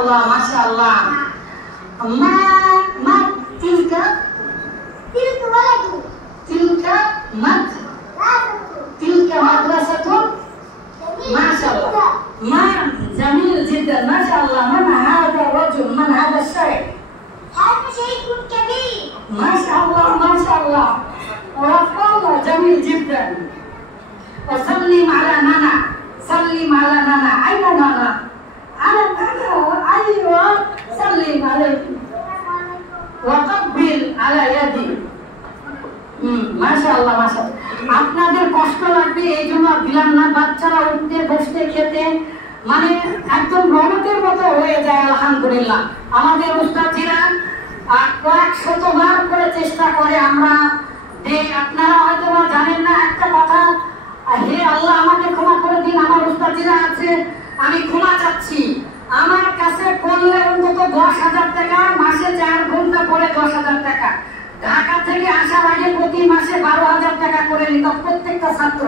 মাশাআল্লাহ মাশাআল্লাহ। মা মা তিলকা تلك ولد তিলকা মাদ তিলকা মাদ্রাসাতুন মাশাআল্লাহ মা جميل جدا ما شاء الله. من هذا الرجل؟ من هذا الشيخ؟ هذا شيخ كبير. ما شاء الله ما شاء الله. والله جميل جدا. وسلم على نانا سلم على نانا. أين نانا؟ على نانا. أيوة سلم عليه وقبل على يدي. মাশাআল্লাহ মাশাআল্লাহ। আপনাদের কষ্ট লাগবে এই জন্য দিলাম না। বাচ্চারা উঠতে বসতে খেতে মানে একদম রহমতের মতো হয়ে যায় আলহামদুলিল্লাহ। আমাদের উস্তাদজিরা কয়েক শতবার করে চেষ্টা করে আমরা যে আপনারা হয়তো জানেন না একটা কথা, হে আল্লাহ আমাকে ক্ষমা করে দিন, আমার উস্তাদজিরা আছে, আমি ক্ষমা চাচ্ছি। আমার কাছে করলে অন্তত 10,000 টাকা, মাসে 4 ঘন্টা করে 10,000 টাকা। ঢাকা থেকে আসার আগে প্রতি মাসে 12,000 টাকা করে নিত প্রত্যেকটা ছাত্র।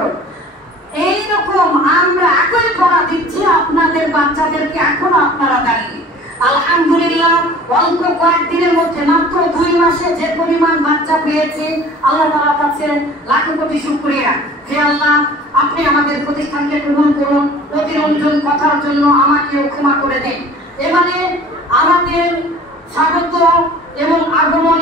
এইরকম আমরা একই পড়া দিচ্ছি আপনাদের বাচ্চাদেরকে, এখনো আপনারা দাঁড়িয়ে আলহামদুলিল্লাহ। অল্প কয়েকদিনের মধ্যে মাত্র 2 মাসে যে পরিমাণ বাচ্চা পেয়েছি, আল্লাহ তাআলার কাছে লাখ কোটি শুকরিয়া। হে আল্লাহ আপনি আমাদের প্রতিষ্ঠানকে কবুল করুন। অতিরঞ্জন কথার জন্য আমাকেও ক্ষমা করে দিন। এবারে আমাদের স্বাগত এবং আগমন